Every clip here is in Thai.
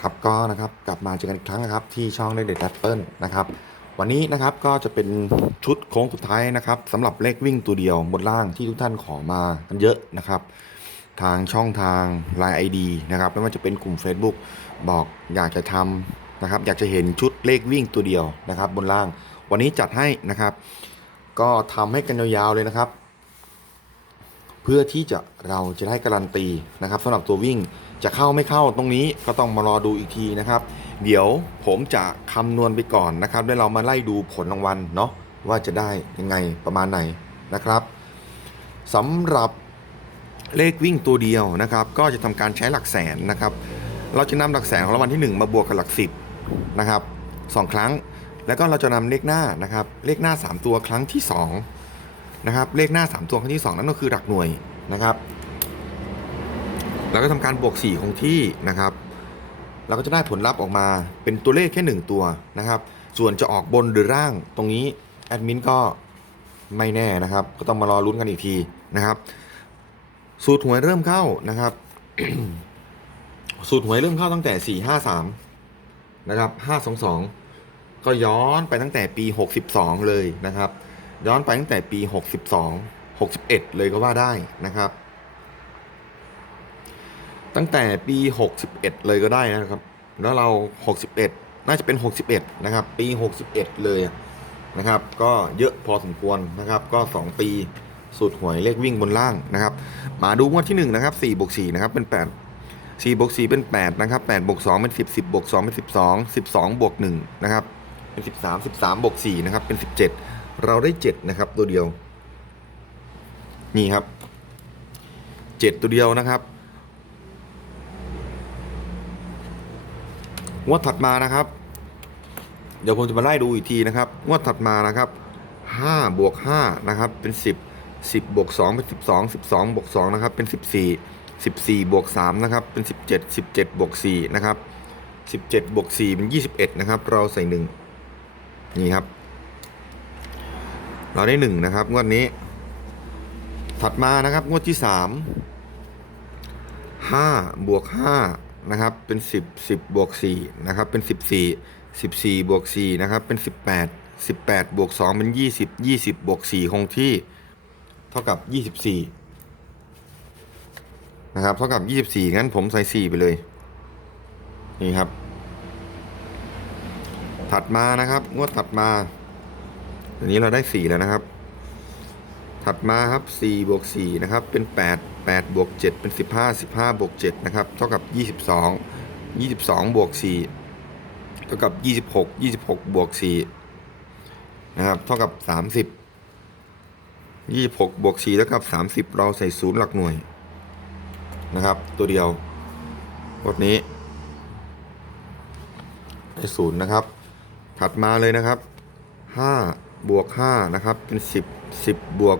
ครับก็นะครับกลับมาเจอกันอีกครั้งนะครับที่ช่องเลขเด็ดแอปเปิลนะครับวันนี้นะครับก็จะเป็นชุดโค้งสุดท้ายนะครับสำหรับเลขวิ่งตัวเดียวบนล่างที่ทุกท่านขอมากันเยอะนะครับ ทางช่องทาง Line ID นะครับไม่ว่าจะเป็นกลุ่ม Facebook บอกอยากจะทำนะครับอยากจะเห็นชุดเลขวิ่งตัวเดียวนะครับบนล่าง วันนี้จัดให้นะครับ ก็ทำให้กันยาวๆเลยนะครับ พื่อที่จะเราจะได้การันตีนะครับสำหรับตัววิ่งจะเข้าไม่เข้าตรงนี้ก็ต้องมารอดูอีกทีนะครับ เดี๋ยวผมจะคำนวณไปก่อนนะครับแล้วเรามาไล่ดูผลรางวัลเนาะว่าจะได้ยังไงประมาณไหนนะครับสำหรับเลขวิ่งตัวเดียวนะครับ ก็จะทำการใช้หลักแสนนะครับ เราจะนำหลักแสนของรางวัลที่ 1 มาบวกกับหลักสิบนะครับสองครั้ง แล้วก็เราจะนำเลขหน้านะครับเลขหน้า 3 ตัวครั้งที่ 2 นะครับ เลขหน้า 3 ตัวครั้งที่ 2 นั่นก็คือหลักหน่วยนะครับ เราก็ทำการบวก 4 คงที่นะครับ เราก็จะได้ผลลัพธ์ออกมาเป็นตัวเลขแค่ 1 ตัวนะครับ ส่วนจะออกบนหรือร่างตรงนี้แอดมินก็ไม่แน่นะครับ ก็ต้องมารอลุ้นกันอีกทีนะครับ สูตรหวยเริ่มเข้านะครับ สูตรหวยเริ่มเข้าตั้งแต่ 4 5 3 นะครับ 5 2 2 ก็ย้อนไปตั้งแต่ปี 62 เลยนะครับ ย้อนไปตั้งแต่ปี 62 61 เลยก็ว่าได้นะครับ ตั้งแต่ปี 61 เลยก็ได้นะครับ แล้วเรา 61 น่าจะเป็น 61 นะครับ ปี 61 เลยนะครับ ก็เยอะพอสมควรนะครับ ก็ 2 ปีสูตรหวยเลขวิ่งบนล่างนะครับ มาดูงวดที่ 1 นะครับ4บวก4นะครับเป็น 8 4บวก4เป็น 8 นะครับ8บวก2เป็น 10 10บวก2เป็น 12 12บวก1นะครับเป็น 13 13บวก4นะครับเป็น 17 เราได้7นะครับตัวเดียว นี่ครับ7ตัวเดียวนะครับงวดถัดมานะครับ เดี๋ยวผมจะมาไล่ดูอีกทีนะครับงวดถัดมานะครับ5บวก5นะครับ เป็น10 10บวก2เป็น12 12บวก2นะครับ เป็น14 14บวก3นะครับ เป็น17 17บวก4นะครับ17บวก4เป็น21นะครับ เราใส่1นี่ครับ เราได้1นะครับงวดนี้ ถัดมานะครับงวดที่3 5บวก5นะครับเป็น10 10บวก4นะครับเป็น14 14บวก4นะครับเป็น18 18บวก2เป็น20 20บวก4คงที่เท่ากับ24นะครับเท่ากับ24งั้นผมใส่4ไปเลยนี่ครับ ถัดมานะครับงวดถัดมา อันนี้เราได้4แล้วนะครับ ถัดมาครับ4บวก4นะครับ เป็น8 8บวก7เป็น15 15บวก7นะครับเท่ากับ22 22บวก4เท่ากับ26 26บวก4นะครับเท่ากับ30 26บวก4เท่ากับ30เราใส่ศูนย์หลักหน่วยนะครับ ตัวเดียวกดนี้ใส่ศูนย์นะครับ ถัดมาเลยนะครับ5 บวก5นะครับ เป็น10 10บวก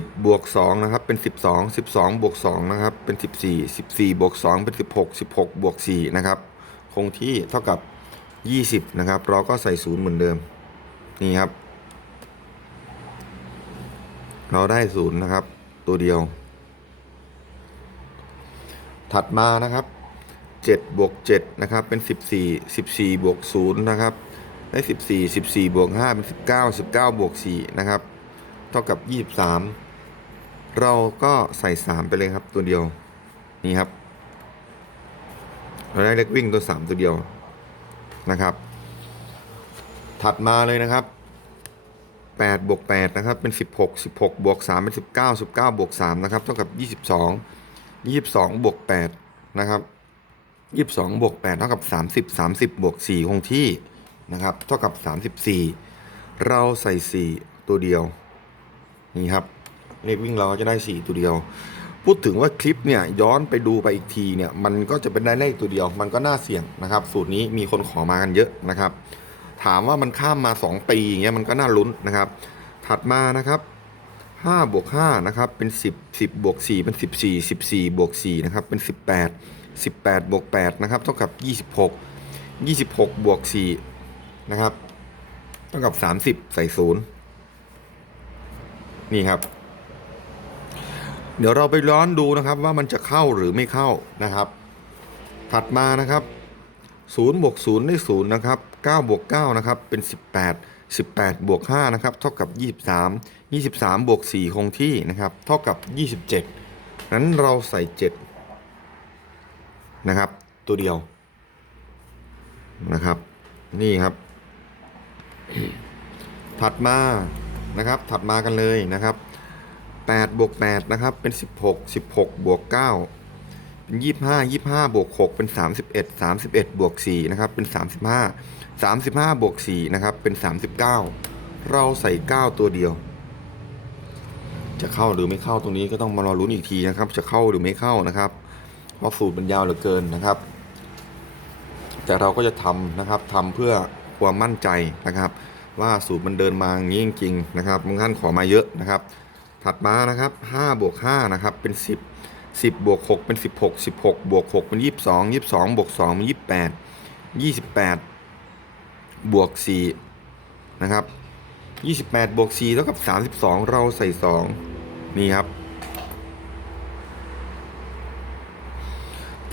10บวก2นะครับ เป็น12 12บวก2นะครับ เป็น14 14บวก2เป็น16 16บวก4นะครับ คงที่เท่ากับ20นะครับ เราก็ใส่ศูนย์เหมือนเดิม นี่ครับ เราได้ศูนย์นะครับ ตัวเดียว ถัดมานะครับ7บวก7นะครับ เป็น14 14บวก0นะครับ ได้ 14 14บวก5เป็น19 19บวก4นะครับ เท่ากับ 23 เราก็ใส่ 3 ไปเลยครับตัวเดียว นี่ครับ เราได้เล็กวิ่งตัว 3 ตัวเดียวนะครับ ถัดมาเลยนะครับ8บวก8นะครับ เป็น 16 16บวก3เป็น 19 19บวก3นะครับ เท่ากับ 22 22บวก8นะครับ 22บวก8เท่ากับ 30 30บวก4คงที่ นะครับ เท่ากับ 34 เราใส่ 4 ตัวเดียว นี่ครับเลขวิ่งเราก็จะได้ 4 ตัวเดียว พูดถึงว่าคลิปเนี่ยย้อนไปดูไปอีกทีเนี่ยมันก็จะเป็นได้เลขตัวเดียว มันก็น่าเสี่ยงนะครับ สูตรนี้มีคนขอมากันเยอะนะครับ ถามว่ามันข้ามมา 2 ปีอย่างเงี้ยมันก็น่าลุ้นนะครับ ถัดมานะครับ5บวก5นะครับเป็น 10 10บวก4เป็น14 14บวก4นะครับเป็น 18 18บวก8นะครับเท่ากับ 26 26บวก4 นะครับเท่ากับ30ใส่ศูนย์นี่ครับ เดี๋ยวเราไปย้อนดูนะครับว่ามันจะเข้าหรือไม่เข้านะครับ ถัดมานะครับ0บวก0ได้0นะครับ9บวก9นะครับเป็น18 18บวก5นะครับเท่ากับ23 23บวก4คงที่นะครับเท่ากับ27นั้นเราใส่7นะครับ ตัวเดียวนะครับ นี่ครับ ถัดมานะครับถัดมากันเลยนะครับ8บวก8นะครับเป็น 16 16 บวก 9 เป็น 25 25 บวก 6 เป็น 31 31 บวก 4 นะครับ เป็น 35 35 บวก 4 นะครับ เป็น 39 เราใส่ 9 ตัวเดียว จะเข้าหรือไม่เข้าตรงนี้ก็ต้องมารอลุ้นอีกทีนะครับ จะเข้าหรือไม่เข้านะครับ เพราะสูตรมันยาวเหลือเกินนะครับ แต่เราก็จะทำนะครับทำเพื่อ ความมั่นใจนะครับ ว่าสูตรมันเดินมาอย่างนี้จริงๆนะครับบางท่านขอมาเยอะนะครับ ถัดมานะครับ5บวก5นะครับเป็น 10 10บวก6เป็น 16 16บวก6เป็น 22 22บวก2เป็น28 28บวก4นะครับ28บวก4เท่ากับ 32 เราใส่ 2 นี่ครับ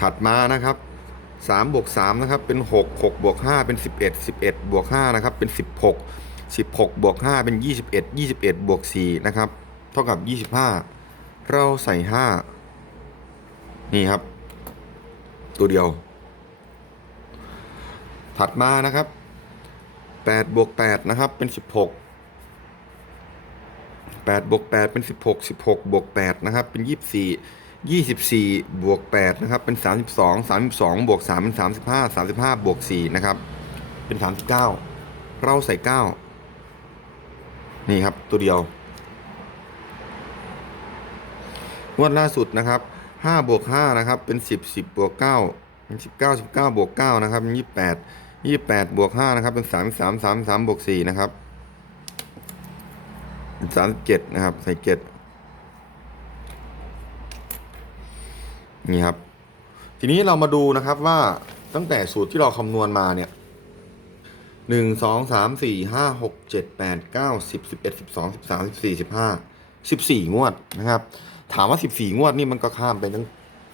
ถัดมานะครับ 3บวก3นะครับเป็น 6 6บวก5เป็น 11 11บวก5นะครับเป็น 16 16บวก5เป็น 21 21บวก4นะครับเท่ากับ 25 เราใส่ 5 นี่ครับ ตัวเดียว ถัดมานะครับ8บวก8นะครับเป็น 16 8บวก8เป็น 16 16บวก8นะครับเป็น 24 24บวก8นะครับ เป็น32 32บวก3เป็น35 35บวก4นะครับ เป็น39เราใส่9นี่ครับตัวเดียวงวดล่าสุดนะครับ5บวก5นะครับ เป็น10 10บวก9เป็น19 19บวก9นะครับเป็น28 28บวก5นะครับ เป็น33 33บวก4นะครับเป็น37นะครับ ใส่เจ็ด นี่ครับ ทีนี้เรามาดูนะครับว่าตั้งแต่สูตรที่เราคำนวณมาเนี่ยหนึ่งสองสามสี่ห้าหกเจ็ดแปดเก้าสิบสิบเอ็ดสิบสองสิบสามสิบสี่สิบห้าสิบสี่งวดนะครับ ถามว่าสิบสี่งวดนี่มันก็ข้ามไปทั้ง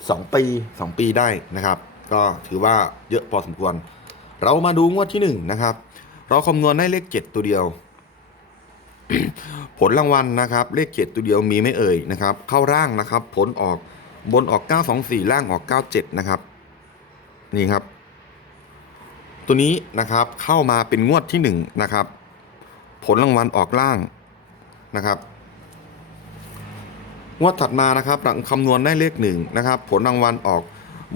สองปีสองปีได้นะครับ ก็ถือว่าเยอะพอสมควร เรามาดูงวดที่หนึ่งนะครับ เราคำนวณได้เลขเจ็ดตัวเดียว ผลรางวัลนะครับ เลขเจ็ดตัวเดียวมีไม่เอ่ยนะครับ เข้าร่างนะครับ ผลออก บนออก 924 ล่างออก 97 นะครับ นี่ครับ ตัวนี้นะครับเข้ามาเป็นงวดที่ 1 นะครับ ผลรางวัลออกล่างนะครับ งวดถัดมานะครับหลังคำนวณได้เลขหนึ่งนะครับ ผลรางวัลออก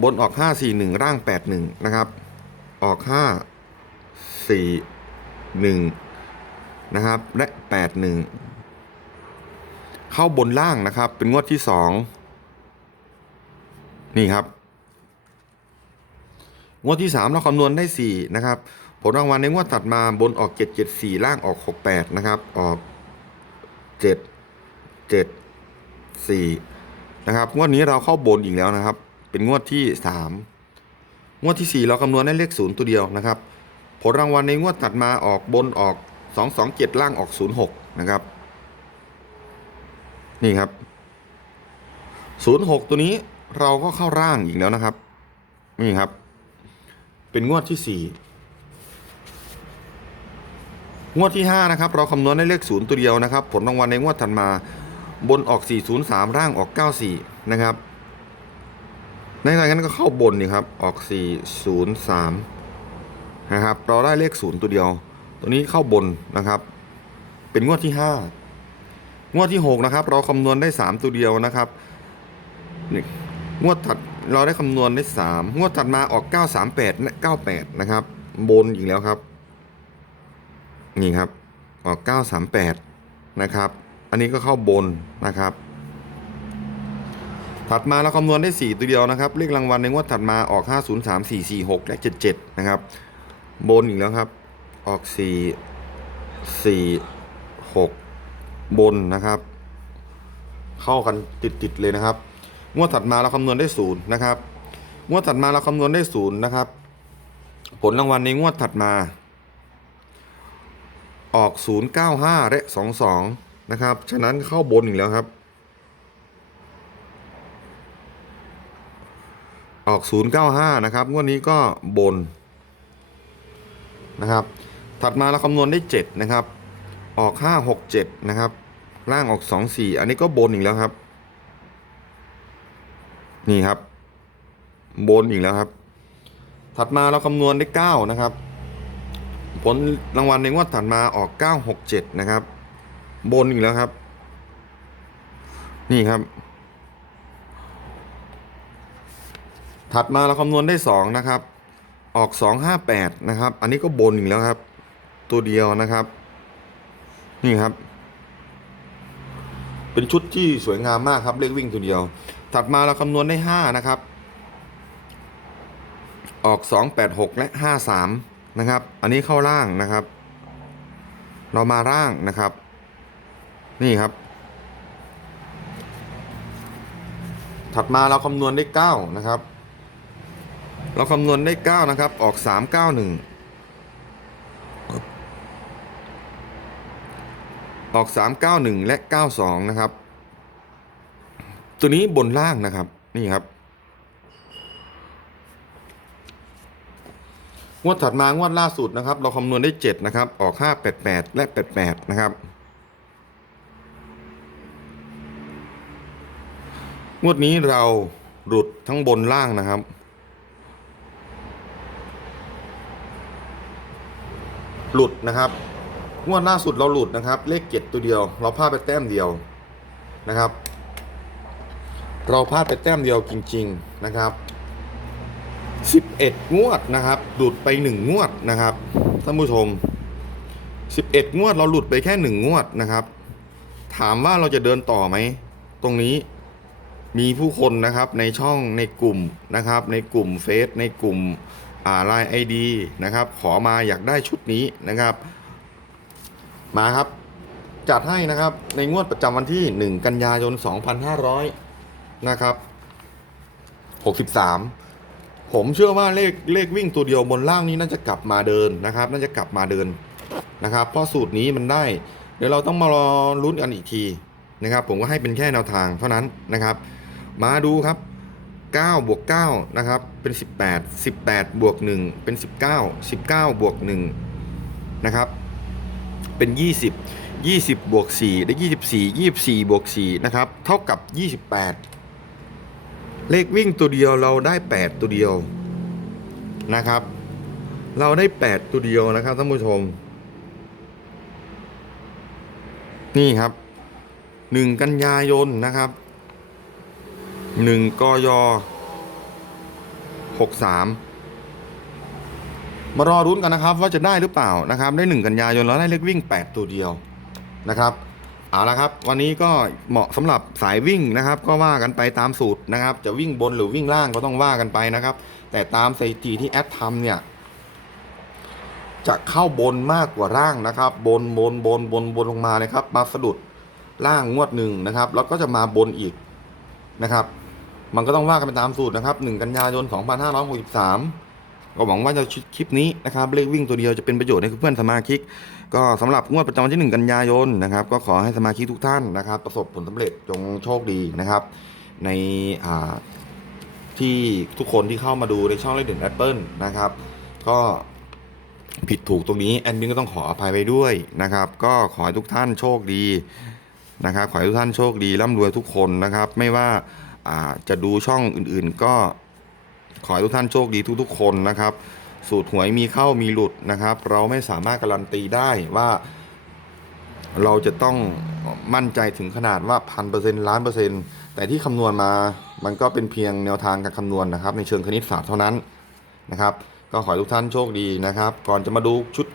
บนออก 541 ร่าง 81 นะครับ ออก 5 4 1 นะครับ และ 81 เข้าบนล่างนะครับ เป็นงวดที่ 2 นี่ครับ งวดที่3เราคำนวณได้ 4 นะครับ ผลรางวัลในงวดถัดมาบนออก 7 7 4 ล่างออก 68 นะครับ ออก 7 7 4 นะครับ งวดนี้เราเข้าบนอีกแล้วนะครับ เป็นงวดที่ 3 งวดที่ 4 เราคำนวณได้เลข 0 ตัวเดียวนะครับ ผลรางวัลในงวดถัดมาออกบนออก 2 2 7 ล่างออก 06 นะครับ นี่ครับ 06 ตัวนี้ เราก็เข้าร่างอีกแล้วนะครับ นี่ครับ เป็นงวดที่สี่งวดที่ห้านะครับเราคำนวณได้เลขศูนย์ตัวเดียวนะครับ ผลรางวัลในงวดถัดมาบนออก403ร่างออก94นะครับ ในรายนั้นก็เข้าบนนี่ครับออก403นะครับ เราได้เลขศูนย์ตัวเดียว ตัวนี้เข้าบนนะครับ เป็นงวดที่5งวดที่6นะครับ เราคำนวณได้3ตัวเดียวนะครับนี่ งวดถัดเราได้คำนวณได้ 3 งวดถัดมาออก 938และ98 นะครับ บนอีกแล้วครับ นี่ครับ ออก 938 นะครับ อันนี้ก็เข้าบนนะครับ ถัดมาเราคำนวณได้ 4 ตัวเดียวนะครับ เลขรางวัลในงวดถัดมาออก 503 446 และ 77 นะครับ บนอีกแล้วครับ ออก 4 4 6 บนนะครับ เข้ากันติดๆเลยนะครับ งวดถัดมาเราคำนวณได้ศูนย์นะครับ งวดถัดมาเราคำนวณได้ศูนย์นะครับ ผลรางวัลในงวดถัดมา ออก 095 และ 22 นะครับ ฉะนั้นเข้าบนอีกแล้วครับ ออก 095 นะครับ งวดนี้ก็บนนะครับ ถัดมาเราคำนวณได้ 7 นะครับ ออก 567 นะครับ ล่างออก 24 อันนี้ก็บนอีกแล้วครับ นี่ครับ บนอีกแล้วครับ ถัดมาเราคำนวณได้ 9 นะครับ ผลรางวัลในงวดถัดมาออก 967 นะครับ บนอีกแล้วครับ นี่ครับ ถัดมาเราคำนวณได้ 2 นะครับ ออก 258 นะครับ อันนี้ก็บนอีกแล้วครับ ตัวเดียวนะครับ นี่ครับ เป็นชุดที่สวยงามมากครับเลขวิ่งตัวเดียว ถัดมาเราคำนวณได้ 5 นะครับ ออก 286 และ 53 นะครับ อันนี้เข้าล่างนะครับ เรามาร่างนะครับ นี่ครับ ถัดมาเราคำนวณได้ 9 นะครับ เราคำนวณได้ 9 นะครับ ออก 391ออก 391 และ 92 นะครับ ตัวนี้บนล่างนะครับ นี่ครับ งวดถัดมางวดล่าสุดนะครับ เราคำนวณได้7นะครับ ออก588และ88นะครับงวดนี้เราหลุดทั้งบนล่างนะครับ หลุดนะครับงวดล่าสุดเราหลุดนะครับ เลขเจ็ดตัวเดียว เราพลาดไปแต้มเดียวนะครับ เราพลาดไปแต้มเดียวจริง ๆนะครับสิบเอ็ดงวดนะครับ หลุดไปหนึ่งงวดนะครับท่านผู้ชมสิบเอ็ดงวดเราหลุดไปแค่หนึ่งงวดนะครับ ถามว่าเราจะเดินต่อไหม ตรงนี้มีผู้คนนะครับในช่องในกลุ่มนะครับ ในกลุ่มเฟซในกลุ่มอ่าไลน์ไอดีนะครับ ขอมาอยากได้ชุดนี้นะครับ มาครับ จัดให้นะครับในงวดประจำวันที่ 1 กันยายน 2500 นะครับ63ผมเชื่อว่าเลขเลขวิ่งตัวเดียวบนล่างนี้น่าจะกลับมาเดินนะครับ น่าจะกลับมาเดินนะครับ เพราะสูตรนี้มันได้ เดี๋ยวเราต้องมารอลุ้นกันอีกทีนะครับ ผมก็ให้เป็นแค่แนวทางเท่านั้นนะครับ มาดูครับ9บวก9นะครับเป็น 18 18บวก1เป็น 19 19บวก1นะครับเป็น 20 20บวก4ได้ 24 24บวก4นะครับเท่ากับ 28 เลขวิ่งตัวเดียวเราได้ 8 ตัวเดียวนะครับ เราได้ 8 ตัวเดียวนะครับท่านผู้ชม นี่ครับ 1 กันยายนนะครับ 1กย63 มารอรุ้นกันนะครับว่าจะได้หรือเปล่านะครับ ได้ 1 กันยายนแล้วได้เลขวิ่ง 8 ตัวเดียวนะครับ เอาละครับวันนี้ก็เหมาะสำหรับสายวิ่งนะครับ ก็ว่ากันไปตามสูตรนะครับ จะวิ่งบนหรือวิ่งล่างก็ต้องว่ากันไปนะครับ แต่ตามสถิติที่แอดทำเนี่ยจะเข้าบนมากกว่าล่างนะครับ บนบนบนบนบนลงมานะครับ มาสะดุดล่างงวดหนึ่งนะครับ แล้วก็จะมาบนอีกนะครับ มันก็ต้องว่ากันไปตามสูตรนะครับ 1 กันยายน 2563 ก็หวังว่าจะคลิปนี้นะครับเลขวิ่งตัวเดียวจะเป็นประโยชน์ให้เพื่อนสมาชิก ก็สำหรับงวดประจำวันที่ 1 กันยายนนะครับ ก็ขอให้สมาชิกทุกท่านนะครับ ประสบผลสำเร็จจงโชคดีนะครับ ในอ่าที่ทุกคนที่เข้ามาดูในช่องเลขเด่นแอปเปิลนะครับ ก็ผิดถูกตรงนี้แอดมินก็ต้องขออภัยไว้ด้วยนะครับ ก็ขอให้ทุกท่านโชคดีนะครับ ขอให้ทุกท่านโชคดีร่ำรวยทุกคนนะครับ ไม่ว่าจะดูช่องอื่นๆก็ ขอให้ทุกท่านโชคดีทุกๆ คนนะครับ สูตรหวยมีเข้ามีหลุดนะครับ เราไม่สามารถการันตีได้ว่า เราจะต้องมั่นใจถึงขนาดว่าพันเปอร์เซ็นต์ล้านเปอร์เซ็นต์แต่ที่คำนวณมามันก็เป็นเพียงแนวทางการคำนวณนะครับ ในเชิงคณิตศาสตร์เท่านั้นนะครับ ก็ขอให้ทุกท่านโชคดีนะครับ ก่อนจะมาดูชุด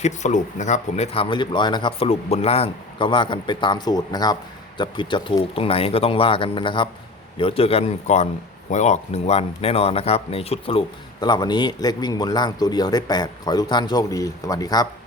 คลิปสรุปนะครับ ผมได้ทำไว้เรียบร้อยนะครับ สรุปบนล่างก็ว่ากันไปตามสูตรนะครับ จะผิดจะถูกตรงไหนก็ต้องว่ากันไปนะครับ เดี๋ยวเจอกันก่อน หวยออก 1 วันแน่นอนนะครับ ในชุดสรุปสำหรับวันนี้เลขวิ่งบนล่างตัวเดียวได้ 8 ขอให้ทุกท่านโชคดี สวัสดีครับ